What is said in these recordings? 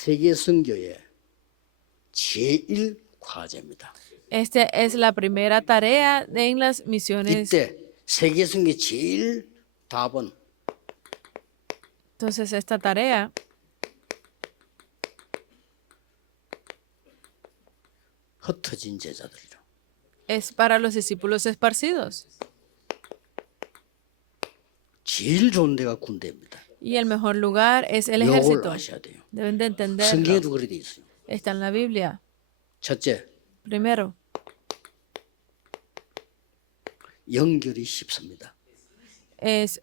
세계 선교의 제1 과제입니다. Esta es la primera tarea en las misiones. 이때 세계 선교 제일 답은 Entonces, esta tarea 흩어진 제자들이죠. es para los discípulos esparcidos. 제일 좋은 데가 군대입니다. Y el mejor lugar es el 이걸 ejército. 아셔야 돼요. Deben de entenderlo. 성경에도 그렇게 돼 있어요. Está en la Biblia. 첫째, Primero, 연결이 쉽습니다. es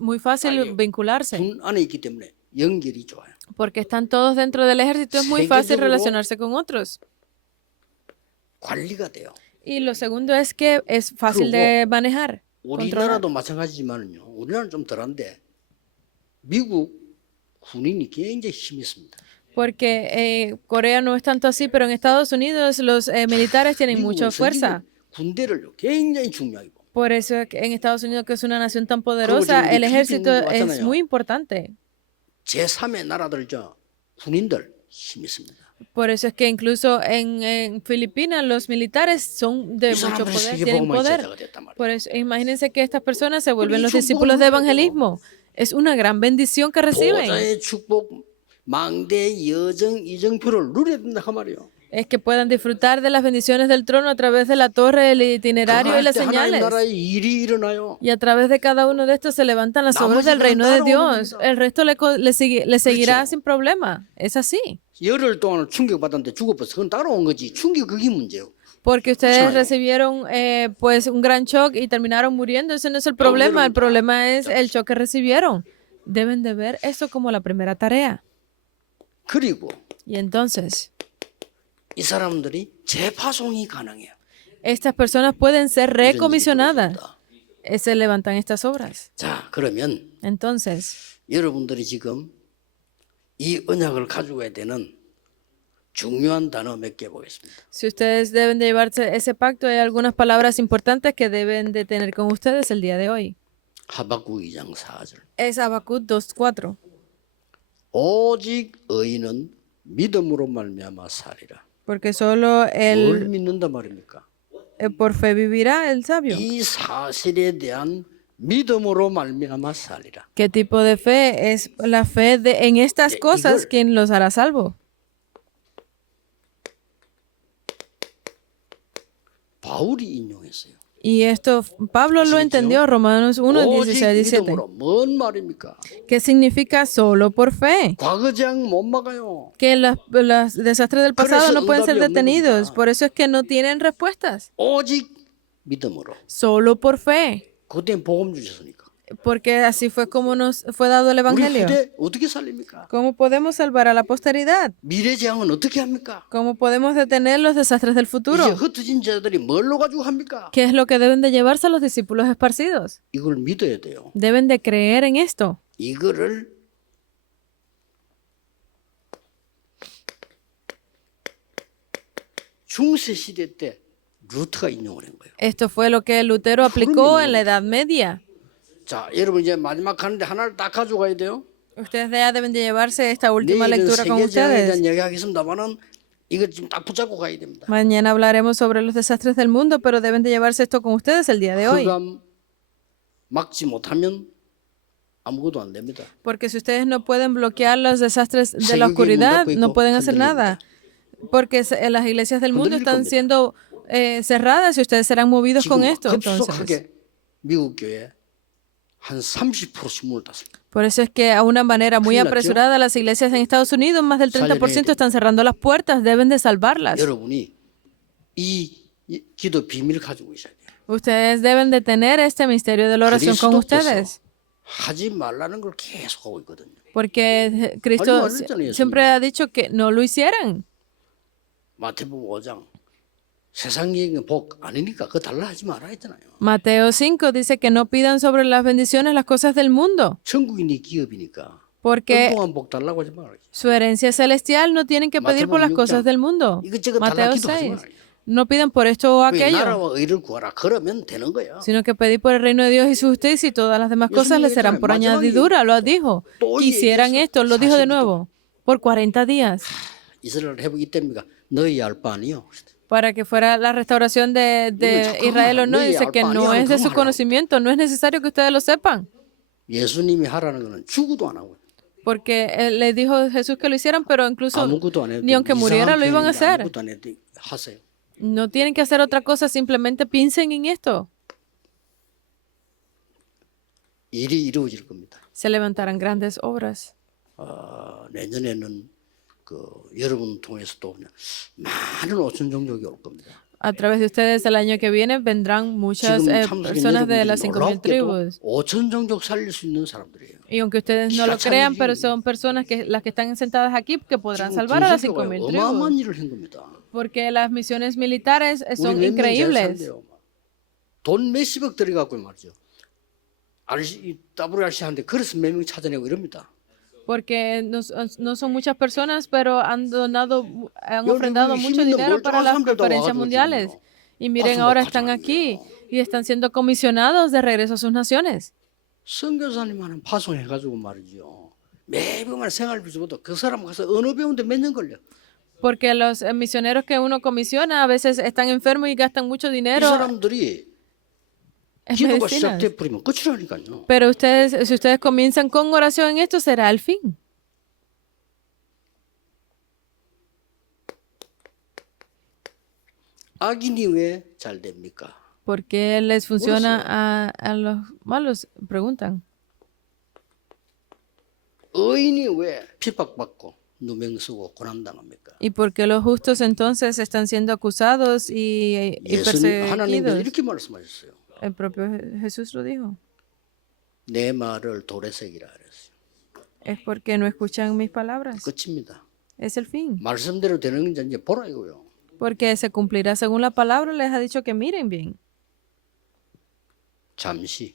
muy fácil vincularse. 군 안에 있기 때문에 연결이 좋아요. Porque están todos dentro del ejército, es muy fácil 세계적으로 relacionarse con otros. 관리가 돼요. Y lo segundo es que es fácil de manejar. Controlar. 우리나라도 마찬가지지만은요. 우리나라는 좀 덜한데 미국 군인이 굉장히 힘이 있습니다. Porque Corea no es tanto así, pero en Estados Unidos los militares tienen mucha fuerza. 군대를요 굉장히 중요하게 봅니다. Por eso es que en Estados Unidos, que es una nación tan poderosa, 지금 el 우리 ejército 필리핀 es 왔잖아요. muy importante. 제3의 나라들 군인들 힘이 있습니다. Por eso es que incluso en Filipinas los militares son de 이 mucho 사람들이 poder, 세계 tienen 복음의 poder. 제자가 됐단 말이에요. Por eso, imagínense que estas personas se vuelven 이 los 축복을 discípulos de 누려요. evangelismo. Es una gran bendición que reciben. 보좌의 축복, 망대, 여정, 이정표를 누려야 된다 그 말이에요. Es que puedan disfrutar de las bendiciones del trono a través de la torre, el itinerario y 그거 las 할 때 하나님 señales. 나라의 일이 일어나요. Y a través de cada uno de estos se levantan las obras del reino de Dios. El resto le seguirá sin problema. Es así. 열흘 동안 충격받았는데 죽어버렸어. 그건 따라온 거지. 충격 그게 문제예요. Porque ustedes 그렇잖아요. recibieron pues un gran shock y terminaron muriendo. Ese no es el problema. El problema es el shock que recibieron. Deben de ver esto como la primera tarea. 그리고 Y entonces, 이 사람들이 재파송이 가능해요. estas personas pueden ser 이런 일이 recomisionadas. 벌어집니다. Se levantan estas obras. 자, 그러면 Entonces, 여러분들이 지금 이 언약을 가지고 가야 되는 중요한 단어 몇 개 보겠습니다. si ustedes deben de llevarse ese pacto, hay algunas palabras importantes que deben de tener con ustedes el día de hoy. 하박국 2장 4절. Es Habacuc 2:4. 오직 의인은 믿음으로 말미암아 살리라. Porque solo 뭘 el 믿는다 말입니까? por fe vivirá el sabio. 이 사실에 대한 믿음으로 말미암아 살리라. ¿Qué tipo de fe? Es la fe en estas cosas 이걸- quien los hará salvo. 바울이 인용했어요. Y esto Pablo lo entendió, Romanos 1, 오직 16, 17. 믿음으로 뭔 말입니까? ¿Qué significa solo por fe? 과거장 못 막아요. Que los desastres del pasado 그래서 no pueden ser 응답이 없는 detenidos. 겁니다. Por eso es que no tienen respuestas. 오직 믿음으로. Solo por fe. 그때 복음 주셨으니까. Porque así fue como nos fue dado el 우리 Evangelio. 후대 어떻게 살립니까? ¿Cómo podemos salvar a la posteridad? 미래 재앙은 어떻게 합니까? ¿Cómo podemos detener los desastres del 이제 futuro? 흩어진 자들이 뭘로 가지고 합니까? ¿Qué es lo que deben de llevarse a los discípulos esparcidos? 이걸 믿어야 돼요. Deben de creer en esto. 이거를 중세 시대 때 루터가 인용을 한 거예요. Esto fue lo que Lutero aplicó en la Edad Media. 자, 여러분 이제 마지막 하는데 하나를 딱 가져가야 돼요. Ustedes ya deben de llevarse esta última 내일은 lectura con 세계 재앙에 ustedes. 대한 얘기하겠습니다만은 이걸 지금 딱 붙잡고 가야 됩니다. Mañana hablaremos sobre los desastres del mundo, pero deben de llevarse esto con ustedes el día de hoy. 흑암 막지 못하면 아무것도 안 됩니다. Porque si ustedes no pueden bloquear los desastres de 세계교회 la 문 oscuridad, 닫고 no 있고 pueden hacer 흔들립니다. nada. Porque las iglesias del mundo 흔들릴 están 겁니다. siendo cerradas y ustedes serán movidos con 지금 esto. Entonces, 급속하게 미국 교회 한 30%씩 문을 닫습니다. por eso es que a una manera muy 큰일 났죠? apresurada las iglesias en Estados Unidos, más del 30% están cerrando las puertas, deben de salvarlas. 여러분이 이 기도 비밀을 가지고 있어야 돼요. Ustedes deben de tener este misterio de la oración con ustedes. 하지 말라는 걸 계속 하고 있거든요. Porque Cristo siempre ha dicho que no lo hicieran. 마태복음 5장 세상적인 복 아니니까 그거 달라 하지 말아 했잖아요. Mateo 5 dice que no pidan sobre las bendiciones las cosas del mundo, 천국이 네 기업이니까 porque 엉뚱한 복 달라고 하지 말아. su herencia celestial no tienen que pedir por las Mateo cosas del mundo. 이것저것 달라 Mateo 기도하지 6. 말아요. No pidan por esto o 그 aquello, 나라와 의를 구하라. 그러면 되는 거야. sino que pedir por el reino de Dios y su justicia y todas las demás cosas les serán por añadidura. Lo dijo. Quisieran esto, lo dijo de nuevo. por 40 días 이스라엘 회복이 됩니까? 너희 알 바 아니요. para que fuera la restauración de Israel o no. Dice que no es de su conocimiento, no es necesario que ustedes lo sepan. 예수님이 하라는 거는 죽어도 안 하고 Porque le dijo Jesús que lo hicieran, pero incluso 아무것도 안 해도 ni aunque muriera 이상한 lo iban a 표현인데 hacer. 아무것도 안 해도 하세요. No tienen que hacer otra cosa, simplemente piensen en esto. 일이 이루어질 겁니다. Se levantarán grandes obras. 내년에는 그 여러분 통해서 또 그냥 많은 오천 종족이 올 겁니다. A través de ustedes el año que viene vendrán muchas 지금 참석인 personas de 여러분들이 las 5,000 놀랍게도 tribus. 오천 종족 살릴 수 있는 사람들이에요. Y aunque ustedes no lo crean, pero son personas que las que están sentadas aquí que podrán salvar a las 5,000 어마어마한 tribus. 일을 한 겁니다. Porque las misiones militares son 우리 몇명 잘 increíbles. 산대요. 돈 몇십억 들여갖고 말이죠. WRC한테 그래서 몇 명 찾아내고 이럽니다. Porque no son muchas personas, pero han donado, han Yo ofrendado creo que mucho 힘있는 dinero para las 멀쩡한 사람들도 conferencias 와가지고 mundiales. 지금요. Y miren, 가서 ahora 막 están 하잖아요. aquí y están siendo comisionados de regreso a sus naciones. 선교사님한테 파송해가지고 말이죠. 매번 생활비서보다 그 사람 가서 언어 배우는데 몇 년 걸려. Porque los misioneros que uno comisiona a veces están enfermos y gastan mucho 이 dinero 사람들이 en 기도가 medicinas. 시작돼 버리면 끝이라니까요. Pero ustedes, si ustedes comienzan con oración en esto, será el fin. 악인이 왜 잘 됩니까? ¿Por qué les funciona a los malos? Preguntan. 의인이 왜 핍박받고 누명 쓰고 고난당합니까? ¿Y por qué los justos entonces están siendo acusados y 예수님 하나님께서 perseguidos? 이렇게 말씀하셨어요. El propio Jesús lo dijo. 내 말을 돌에 새기라 그랬어요. Es porque no escuchan mis palabras. 끝입니다. Es el fin. 말씀대로 되는 건지 이제 보라 이거요. Porque se cumplirá según la palabra. Les ha dicho que miren bien. 잠시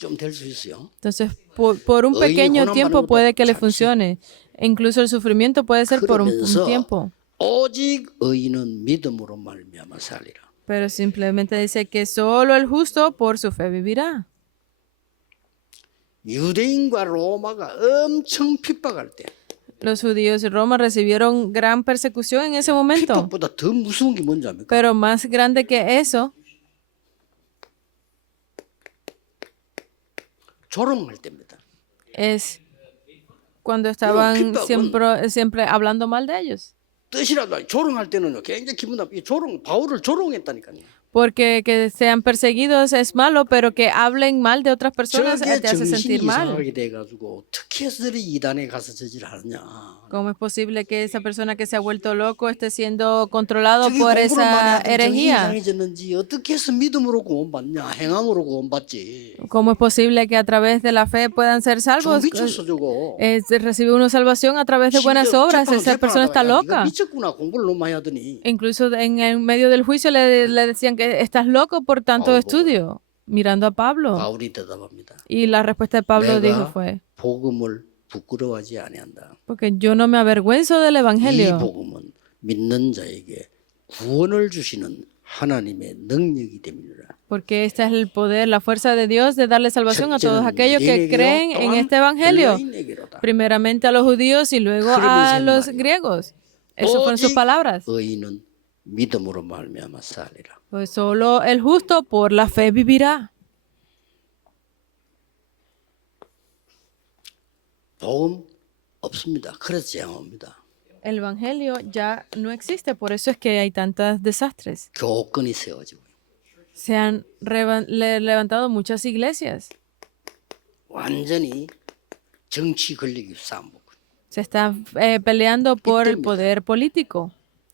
좀 될 수 있어요. Entonces, por un pequeño tiempo puede que le funcione. E incluso el sufrimiento puede ser por un 그러면서 tiempo. 오직 의인은 믿음으로 말미암아 살리라. Pero simplemente dice que solo el justo por su fe vivirá. 유대인과 로마가 엄청 핍박할 때 Los judíos de Roma recibieron gran persecución en ese momento. 핍박보다 더 무서운 게 뭔지 압니까? Pero más grande que eso 조롱할 때입니다. es cuando estaban siempre hablando mal de ellos. 뜻이라도 조롱할 때는요 굉장히 기분 나쁘게 바울을 조롱했다니까요. Porque que sean perseguidos es malo, pero que hablen mal de otras personas 저게 te hace 정신이 sentir mal. 이상하게 돼가지고 어떻게 해서들이 이단에 가서 저질 하느냐. ¿Cómo es posible que esa persona que se ha vuelto loco esté siendo controlado 저기 por 공부를 많이 esa 하더니 정신이 herejía? 이상해졌는지 어떻게 해서 믿음으로 구원받냐 행함으로 구원받지. ¿Cómo es posible que a través de la fe puedan ser 좀 salvos? 미쳤어 저거. Recibe una salvación a través de buenas obras. Esa persona está 네가 loca. 미쳤구나 공부를 너무 많이 하더니. Incluso en el medio del juicio le decían que estás loco por tanto estudio, mirando a Pablo. 바울이 대답합니다. Y la respuesta de Pablo dijo 내가 fue, 복음을 부끄러워하지 아니한다. porque yo no me avergüenzo del 이 Evangelio, 복음은 믿는 자에게 구원을 주시는 하나님의 능력이 됨이니라. porque este es el poder, la fuerza de Dios de darle salvación a todos 첫째는 aquellos que 유대인에게요, creen en 또한 este Evangelio, 헬라인에게로다. primeramente a los judíos y luego a 그러면서 los 말이야. griegos. Esas fueron sus 오직 palabras. 의인은 믿음으로 말미암아 살리라. Pues solo el justo por la fe vivirá. 복음 없습니다. 그래서 재앙입니다. El Evangelio ya no existe, por eso es que hay tantos desastres. 교권이 세워지고 Se han levantado muchas iglesias. 완전히 정치 권력이 싸움고 Se están peleando por el 때문이다. poder político.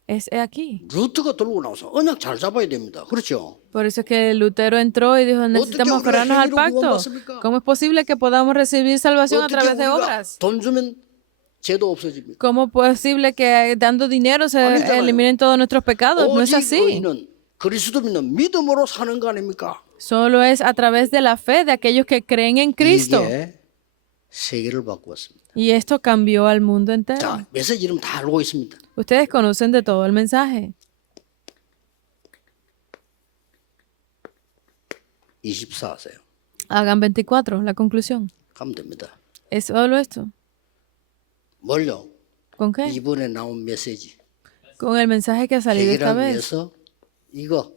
Es aquí. 루트가 들고 나와서 언약 잘 잡아야 됩니다. 그렇죠? Por eso es que Lutero entró y dijo, necesitamos 어떻게 aferrarnos 우리가 al 행위로 pacto. 구원받습니까? ¿Cómo es posible que podamos recibir salvación a 어떻게 través de 우리가 obras? 돈 주면 죄도 없어집니까? ¿Cómo es posible que dando dinero se 아니잖아요. eliminen todos nuestros pecados? No es 오직 así. 의인은 그리스도 믿는 믿음으로 사는 거 아닙니까? Solo es a través de la fe de aquellos que creen en Cristo. 이게 세계를 바꾸었습니다. Y esto cambió al mundo entero. 자, 메시지 이름 다 알고 있습니다. Ustedes conocen de todo el mensaje. 24세요. Hagan 24, la conclusión. 가면 됩니다. Es solo esto. 뭘요? ¿Con qué? 이번에 나온 메시지. Con el mensaje que ha salido esta 해결하기 vez. 위해서 이거.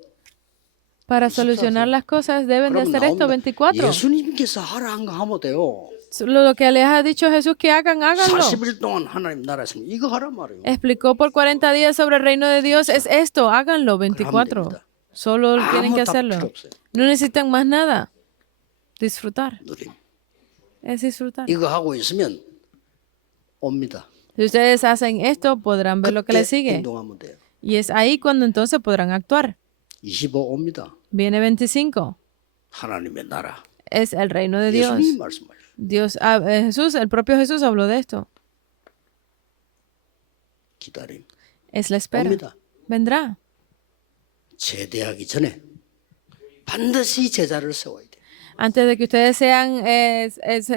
Para solucionar las cosas deben de 그럼 hacer esto 나옵니다. 24. 예수님께서 하라는 거 하면 돼요. Lo que les ha dicho Jesús que hagan, háganlo. 40일 동안 하나님 나라 있으면 이거 하란 말이에요. Explicó por 40 días sobre el reino de Dios. Es esto, háganlo 24. 됩니다. Solo tienen que 아무 답 hacerlo. 필요 없어요. No necesitan más nada. Disfrutar. 누림. Es disfrutar. 이거 하고 있으면 옵니다. Si ustedes hacen esto, podrán ver lo que les 그때 sigue. 행동하면 돼요. Y es ahí cuando entonces podrán actuar. 25 옵니다. Viene 25. 하나님의 나라. Es el reino de Dios. 예수님이 말씀하셨어요. Jesús, el propio Jesús habló de esto. 기다림. Es la espera. 옵니다. Vendrá. 제대하기 전에 반드시 제자를 세워야 돼요. Antes de que ustedes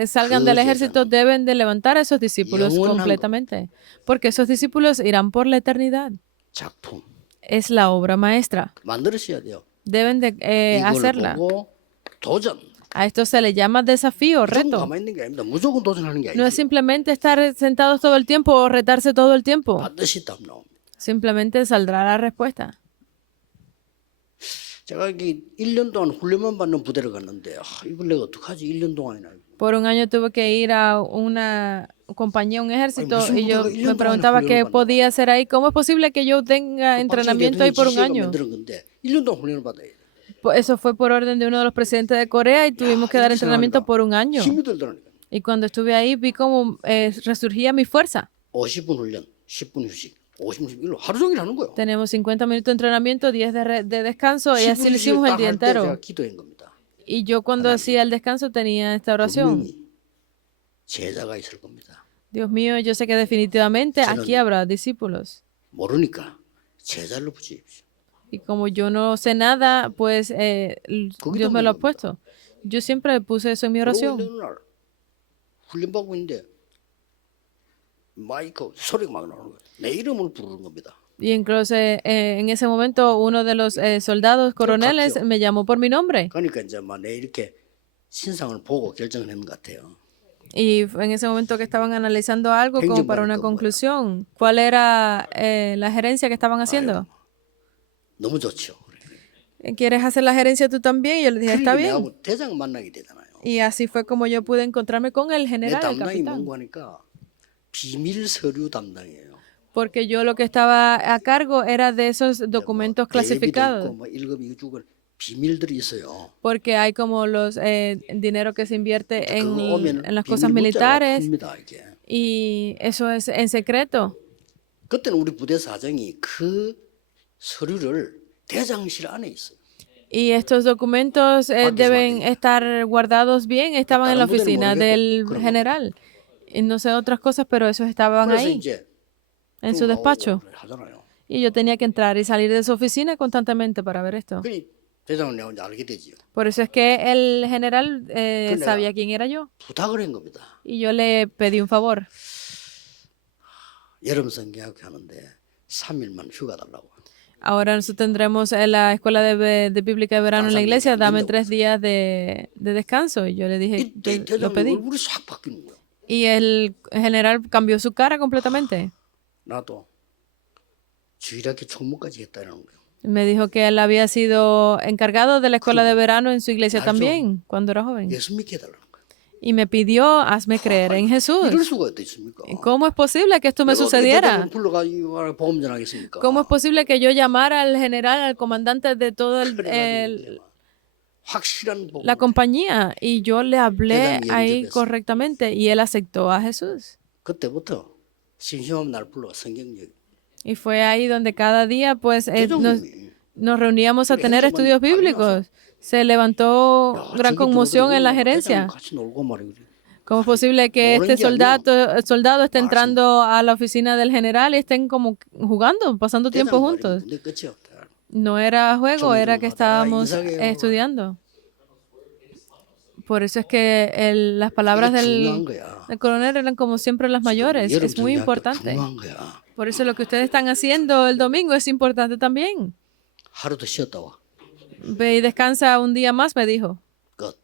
salgan del ejército, deben de levantar a esos discípulos 영원한 completamente. Porque esos discípulos irán por la eternidad. 작품 Es la obra maestra. 만들으셔야 돼요. Deben de 이걸 hacerla. 보고 도전. A esto se le llama desafío, 무조건 reto. 가만히 있는 게 아닙니다. 무조건 도전하는 게 No es 아니죠. simplemente estar sentados todo el tiempo o retarse todo el tiempo. 반드시 답 나옵니다. Simplemente saldrá la respuesta. 제가 이게 1년 동안 훈련만 받는 부대를 갔는데 이걸 내가 어떡하지? 1년 동안이나. Por un año tuve que ir a una compañía, un ejército, mucho y yo mucho me preguntaba qué 훈련을 podía hacer ahí. ¿Cómo es posible que yo tenga entrenamiento ahí por un año? 만드는 건데 1년 동안 훈련을 받아야 돼. Eso fue por orden de uno de los presidentes de Corea y tuvimos que dar entrenamiento por un año. 힘이 들더라니까. Y cuando estuve ahí vi cómo resurgía mi fuerza. 50분 훈련, 10분 휴식, 50분 휴식. 이거 하루 종일 하는 거예요. Tenemos 50 minutos de entrenamiento, 10 de descanso y así lo 10분 hicimos el 휴식을 día 딱할 때 제가 entero. 기도한 겁니다. Y yo cuando hacía el descanso tenía esta oración. 분명히 제자가 있을 겁니다. Dios mío, yo sé que definitivamente aquí habrá discípulos. 모르니까 제자를 붙이십시오. Y como yo no sé nada, pues Dios me lo ha puesto. Yo siempre puse eso en mi 그러고 oración. 있는 날 훈련받고 있는데 마이크 소리가 막 나오는 거예요. 내 이름을 부르는 겁니다. Y incluso en ese momento uno de los soldados coroneles me llamó por mi nombre. 그러니까 이제 막 내 이렇게 신상을 보고 결정을 했는 것 같아요. Y en ese momento que estaban analizando algo como para una conclusión, ¿cuál era la gerencia que estaban haciendo? 너무 좋죠. ¿Quieres hacer la gerencia tú también? Y yo le dije, está bien. 내하고 대장 만나게 되잖아요. Y así fue como yo pude encontrarme con el 내 general, el 담당이 capitán. 뭔가 하니까 비밀 서류 담당이에요. Porque yo lo que estaba a cargo era de esos documentos clasificados. 뭐 1급, 2급 비밀들이 있어요. Porque hay como los dinero que se invierte 그거 오면 en las cosas 비밀 문자가 militares 큽니다, 이게. y eso es en secreto. 그때는 우리 부대 사정이 그 서류를 대장실 안에 있어요. Y estos documentos deben estar guardados bien, estaban en la oficina del general. Y no sé otras cosas, pero esos estaban 그래서 ahí, 이제 en su despacho. 하잖아요. Y yo tenía que entrar y salir de su oficina constantemente para ver esto. 그니 대장을 내가 이제 알게 되지요. Por eso es que el general sabía quién era yo. 부탁을 한 겁니다. Y yo le pedí un favor. 여름 성경학교 하는데 3일만 휴가 달라고. Ahora nosotros tendremos la escuela de bíblica de verano en la iglesia. Dame 3 días de descanso. Y yo le dije, 이때 yo lo 대장 pedí. 얼굴이 싹 바뀌는 거예요. Y el general cambió su cara completamente. 나도 주일학교 총무까지 했다는 거예요. Me dijo que él había sido encargado de la escuela de verano en su iglesia también, cuando era joven. 예수 믿게 해달라는 거예요. Y me pidió, hazme creer en 이럴 Jesús. 수가 어디 있습니까? ¿Cómo es posible que esto me sucediera? 불러가지고 보험 전하겠습니까? ¿Cómo es posible que yo llamara al general, al comandante de toda 확실한 보험. la compañía? Y yo le hablé 대단히 ahí 영접했어. correctamente y él aceptó a Jesús. 그때부터 심심하면 날 불러 성경 얘기. Y fue ahí donde cada día pues 대장님이 nos reuníamos a tener estudios bíblicos. Se levantó gran conmoción en la gerencia. 같이 놀고 말이야. ¿Cómo es posible que este soldado esté entrando a la oficina del general y estén como jugando, pasando tiempo juntos? 근데 끝이 없다. No era juego, era que estábamos 이상해요. estudiando. Por eso es que las palabras 중요한 거야. del coronel eran como siempre las mayores. 여름 Es muy 성경학교 importante. 중요한 거야. Por eso lo que ustedes están haciendo el domingo es importante también. 하루 더 쉬었다 와. Ve y descansa un día más, me dijo. 끝.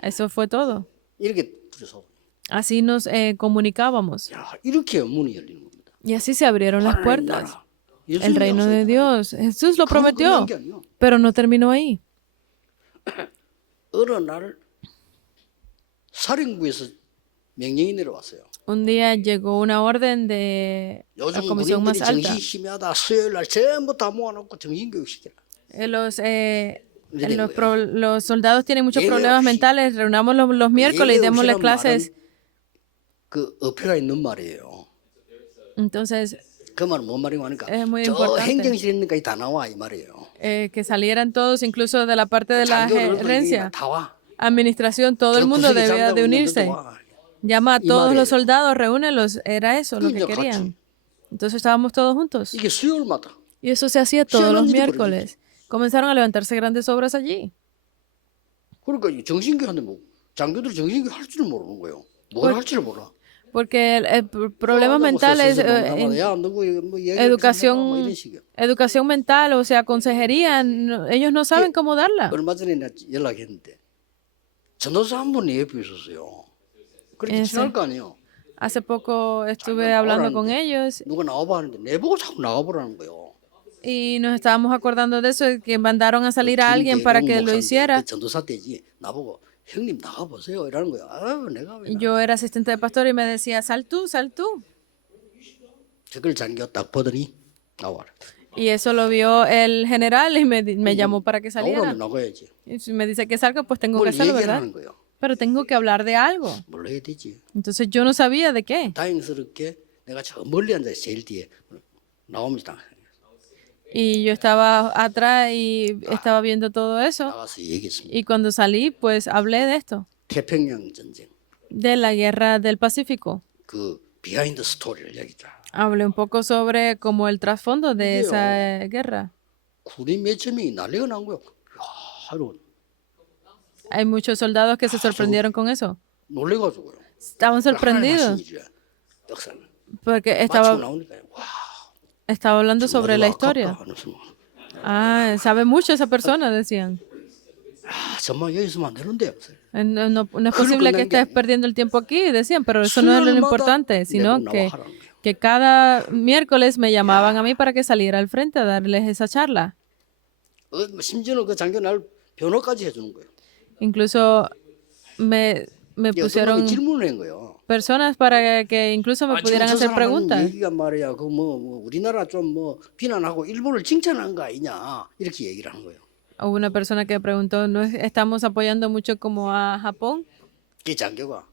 Eso fue todo. 이렇게 그래서 Así nos comunicábamos. 야, 이렇게 문이 열리는 겁니다. Y así se abrieron las 하나님 puertas. 나라. El 예수님이 reino de 약속했잖아요. Dios. Jesús lo 그거 끝난 prometió, 게 아니에요. pero no terminó ahí. 어느 날 사령부에서 명령이 내려왔어요. Un día llegó una orden de la 요즘 comisión 우리들이 más alta. 정신 희미하다. 수요일 날 전부 다 모아놓고 정신교육 시켜라. Los soldados tienen muchos 예외 problemas 없이. mentales. Reunamos los miércoles y démosles clases. 그 어폐가 있는 말이에요. Entonces, 그 말은 뭔 말인가 하니까 Es muy 저 importante. 행정실에 있는 까지 다 나와 이 말이에요. que salieran todos, incluso de la parte de la 장교들도 gerencia, 다 와. administración, todo el 저 mundo 구석에 debía 잠자고 de 있는 unirse. 것도 와. Llama a todos 말이에요. los soldados, reúnelos. Era eso lo que 그러니까 querían. 같이. Entonces estábamos todos juntos. 이게 수요일마다. Y eso se hacía todos los 희한한 일이 miércoles. Comenzaron a levantarse grandes obras allí. 그러니까 이 정신교육하는데 뭐 장교들 정신교육 할 줄을 모르는 거예요. 뭘 할 줄을 몰라. Porque problemas mentales, educación, educación mental, o sea, consejería, ellos no saben cómo darla. 얼마 전에 내가 연락했는데 전도사 한 분이 옆에 있었어요. 그렇게 ese. 친할 거 아니에요. Hace poco estuve hablando con ellos 누가 나와봐 하는데 내보고 자꾸 나와보라는 거예요. y nos estábamos acordando de eso, que mandaron a salir a alguien para que lo hiciera. 전도사 때지 나보고 형님 나가보세요 이러는 거야. 아, 내가 왜 Yo era asistente de pastor y me decía, sal tú, sal tú. 그걸 장교 딱 보더니 나와라. Y eso lo vio el general y me llamó para que saliera. 나오라면 나가야지. Y si me dice que salga, pues tengo que 뭘 hacerlo, 얘기를 ¿verdad? 하는 거예요. Pero tengo que hablar de algo. 뭘 해야 되지. Entonces yo no sabía de qué. 다행스럽게 내가 저 멀리 앉아 제일 뒤에 나오면서 딱 Y yo estaba atrás y estaba viendo todo eso. 나가서 얘기했습니다. Y cuando salí, pues hablé de esto, 태평양 전쟁 de la guerra del Pacífico. 그 비하인드 스토리를 얘기했다. Hablé un poco sobre como el trasfondo de esa guerra. 군인 몇천 명이 난리가 난 거야. 하루 Hay muchos soldados que se sorprendieron con eso. 놀래가지고요. Estaban sorprendidos 역사는 porque 마치고 나오니까 와 estaba hablando sobre la historia. Ah, sabe mucho esa persona, decían. 아 정말 여기 있으면 안 되는데. No es posible que estés perdiendo el tiempo aquí, decían, pero eso no es lo importante, sino que cada miércoles me llamaban a mí para que saliera al frente a darles esa charla. 심지어는 그 장교 날 변호까지 해주는 거예요. Incluso me 어떤 pusieron 놈이 질문을 한 거예요. personas para que incluso me pudieran hacer preguntas. 얘기가 말이야. 뭐 우리나라 좀 뭐 비난하고 일본을 칭찬한 거 아니냐 이렇게 얘기를 하는 거예요. Hubo una persona que preguntó, ¿no estamos apoyando mucho como a Japón? 그 장교가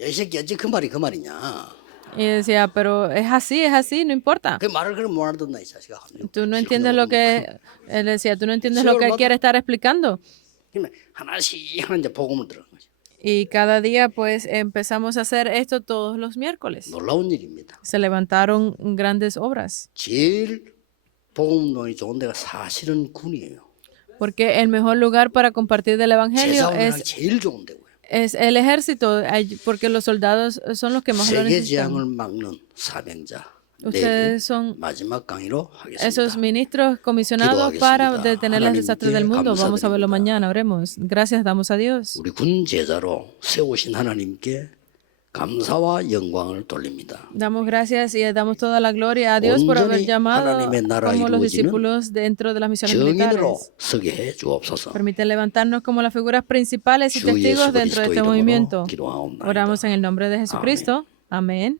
야, 이 새끼 어째 그 말이 그 말이냐. Y decía, pero es así, no importa. 그 말을 그럼 못 알아듣나 이 자식아. Tú no entiendes lo que él decía, tú no entiendes lo que él quiere estar explicando. 그러면 하나씩 이제 복음을 들은 거죠. Y cada día pues empezamos a hacer esto todos los miércoles. 놀라운 일입니다. Se levantaron grandes obras. 제일 복음론이 좋은 데가 사실은 군이에요. Porque el mejor lugar para compartir del evangelio 제사원이 제일 좋은 데고요. es el ejército, porque los soldados son los que más lo 세계 necesitan. 재앙을 막는 사명자. Ustedes son 마지막 강의로 하겠습니다. esos ministros comisionados para detener los desastres del mundo. Vamos a verlo mañana, oremos. Gracias damos a Dios. 우리 군 제자로 세우신 하나님께 감사와 영광을 돌립니다. Damos gracias y damos toda la gloria a Dios por haber llamado como los discípulos dentro de las misiones 정인으로 militares. 서게 해 주옵소서. Permite levantarnos como las figuras principales y 주 testigos 예수 dentro de 그리스도 este 이름으로 movimiento. 기도하옵나이다. Oramos en el nombre de Jesucristo. Amén.